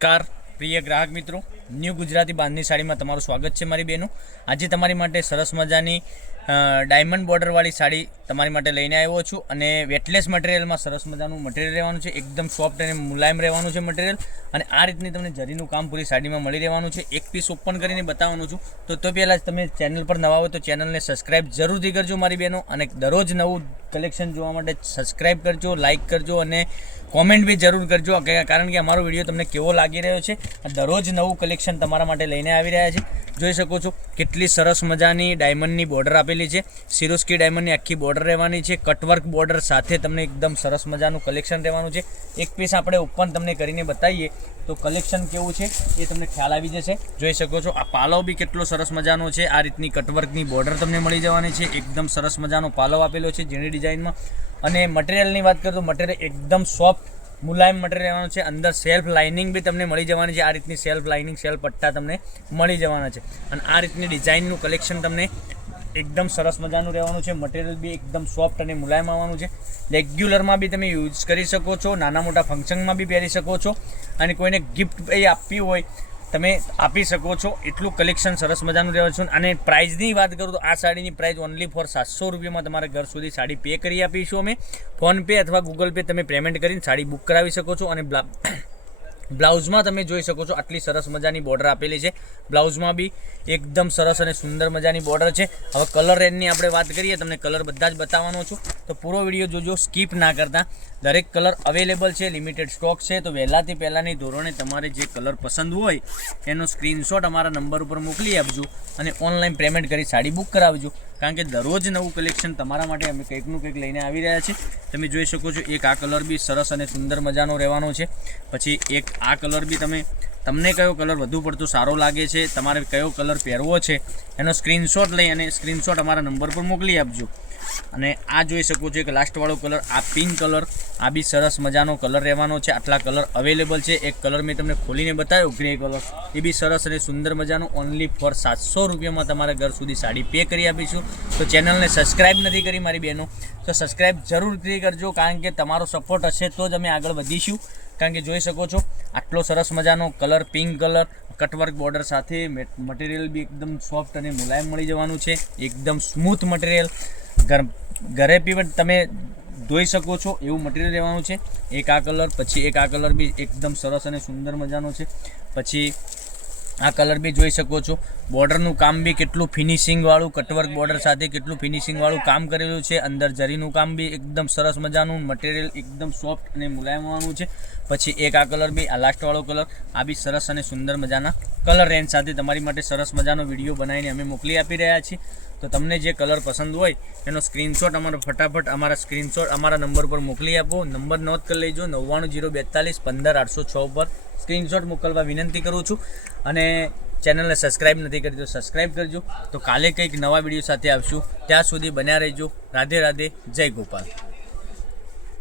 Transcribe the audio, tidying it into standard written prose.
Car પ્રિય ગ્રાહક મિત્રો, ન્યૂ ગુજરાતી બાંધણી સાડીમાં તમારું સ્વાગત છે મારી બહેનો। આજે તમારી માટે સરસ મજાની ડાયમંડ બોર્ડરવાળી સાડી તમારી માટે લઈને આવ્યો છું અને વેટલેસ મટીરિયલમાં સરસ મજાનું મટીરિયલ રહેવાનું છે। એકદમ સોફ્ટ અને મુલાયમ રહેવાનું છે મટીરિયલ અને આ રીતની તમને જરીનું કામ પૂરી સાડીમાં મળી રહેવાનું છે। એક પીસ ઓપન કરીને બતાવવાનું છું। તો પહેલાં તમે ચેનલ પર નવા હોય તો ચેનલને સબસ્ક્રાઈબ જરૂરથી કરજો મારી બહેનો અને દરરોજ નવું કલેક્શન જોવા માટે સબસ્ક્રાઈબ કરજો, લાઇક કરજો અને કોમેન્ટ બી જરૂર કરજો, કારણ કે અમારો વિડીયો તમને કેવો લાગી રહ્યો છે। દરરોજ નવું કલેક્શન તમારા માટે લઈને આવી રહ્યા છે। જોઈ શકો છો કેટલી સરસ મજાની ડાયમંડની બોર્ડર આપેલી છે। સિરોસ્કી ડાયમંડની આખી બોર્ડર રહેવાની છે। કટવર્ક બોર્ડર સાથે તમને એકદમ સરસ મજાનું કલેક્શન રહેવાનું છે। એક પીસ આપણે ઓપન તમને કરીને બતાવીએ તો કલેક્શન કેવું છે એ તમને ખ્યાલ આવી જશે। જોઈ શકો છો આ પાલવ બી કેટલો સરસ મજાનો છે। આ રીતની કટવર્કની બોર્ડર તમને મળી જવાની છે। એકદમ સરસ મજાનો પાલવ આપેલો છે ઝીણી ડિઝાઇનમાં। અને મટીરિયલની વાત કરું તો મટીરિયલ એકદમ સોફ્ટ મુલાયમ મટીરિયલ રહેવાનું છે। અંદર સેલ્ફ લાઇનિંગ બી તમને મળી જવાની છે। આ રીતની સેલ્ફ લાઇનિંગ સેલ્ફ પટ્ટા તમને મળી જવાના છે અને આ રીતની ડિઝાઇનનું કલેક્શન તમને એકદમ સરસ મજાનું રહેવાનું છે। મટીરિયલ બી એકદમ સોફ્ટ અને મુલાયમ આવવાનું છે। રેગ્યુલરમાં બી તમે યુઝ કરી શકો છો, નાના મોટા ફંક્શનમાં બી પહેરી શકો છો અને કોઈને ગિફ્ટ આપવી હોય તમે આપી શકો છો। એટલું કલેક્શન સરસ મજાનું રહેવાનું છે। અને પ્રાઇઝની વાત કરું તો આ સાડીની પ્રાઇસ ઓનલી ફોર 700 રૂપિયામાં તમારા ઘર સુધી સાડી પે કરી આપીશું અમે। ફોનપે અથવા ગૂગલ પે તમે પેમેન્ટ કરીને સાડી બુક કરાવી શકો છો। અને બ્લાઉઝમાં તમે જોઈ શકો છો આટલી સરસ મજાની બોર્ડર આપેલી છે। બ્લાઉઝમાં બી એકદમ સરસ અને સુંદર મજાની બોર્ડર છે। હવે કલર રેન્જની આપણે વાત કરીએ, તમને કલર બધા જ બતાવવાનો છું, તો પૂરો વિડીયો જોજો, સ્કીપ ના કરતા। દરેક કલર અવેલેબલ છે, લિમિટેડ સ્ટોક છે। તો વહેલાથી પહેલાંની ધોરણે તમારે જે કલર પસંદ હોય એનો સ્ક્રીનશોટ અમારા નંબર ઉપર મોકલી આપજો અને ઓનલાઈન પેમેન્ટ કરી સાડી બુક કરાવજો, કારણ કે દરરોજ નવું કલેક્શન તમારા માટે અમે કંઈકનું કંઈક લઈને આવી રહ્યા છીએ। તમે જોઈ શકો છો એક આ કલર બી સરસ અને સુંદર મજાનો રહેવાનો છે। પછી એક આ કલર બી તમને કયો કલર વધુ પડતો સારો લાગે છે, તમારે કયો કલર પહેરવો છે એનો સ્ક્રીનશોટ લઈ અને સ્ક્રીનશોટ અમારા નંબર પર મોકલી આપજો। અને આ જોઈ શકો છો એક લાસ્ટવાળો કલર, આ પિંક કલર, આ બી સરસ મજાનો કલર રહેવાનો છે। આટલા કલર અવેલેબલ છે। એક કલર મેં તમને ખોલીને બતાવ્યો ગ્રે કલર, એ બી સરસ અને સુંદર મજાનો ઓનલી ફોર 700 રૂપિયામાં તમારા ઘર સુધી સાડી પે કરી આપીશું। તો ચેનલને સબસ્ક્રાઈબ નથી કરી મારી બહેનો તો સબસ્ક્રાઈબ જરૂરથી કરજો, કારણ કે તમારો સપોર્ટ હશે તો જ અમે આગળ વધીશું। કારણ કે જોઈ શકો છો આટલો સરસ મજાનો colour, pink colour, cutwork border સાથે મટીરિયલ બી એકદમ સોફ્ટ અને મુલાયમ મળી જવાનું છે। એકદમ સ્મૂથ મટીરિયલ, ઘરે બી તમે ધોઈ શકો છો એવું મટીરિયલ રહેવાનું છે। એક આ કલર, પછી એક આ કલર બી એકદમ સરસ અને સુંદર મજાનો છે। પછી આ કલર બી જોઈ શકો છો, બોર્ડરનું કામ બી કેટલું ફિનિશિંગવાળું, કટવર્ક બોર્ડર સાથે કેટલું ફિનિશિંગવાળું કામ કરેલું છે। અંદર જરીનું કામ બી એકદમ સરસ મજાનું, મટીરિયલ એકદમ સોફ્ટ અને મુલાયમ હોવાનું છે। પછી એક આ કલર બી, આ લાસ્ટવાળો કલર, આ બી સરસ અને સુંદર મજાના કલર રેન્જ સાથે તમારી માટે સરસ મજાનો વિડીયો બનાવીને અમે મોકલી આપી રહ્યા છીએ। તો તમને જે કલર પસંદ હોય એનો સ્ક્રીનશોટ ફટાફટ અમારા નંબર પર મોકલી આપો। નંબર નોટ કરી લેજો, 9902415806 પર સ્ક્રીનશોટ મોકલવા વિનંતી કરું છું। અને ચેનલને સબસ્ક્રાઈબ નથી કરી તો સબસ્ક્રાઈબ કરજો। તો કાલે કંઈક નવા વિડીયો સાથે આવશું, ત્યાં સુધી બન્યા રહેજો। રાધે રાધે, જય ગોપાલ।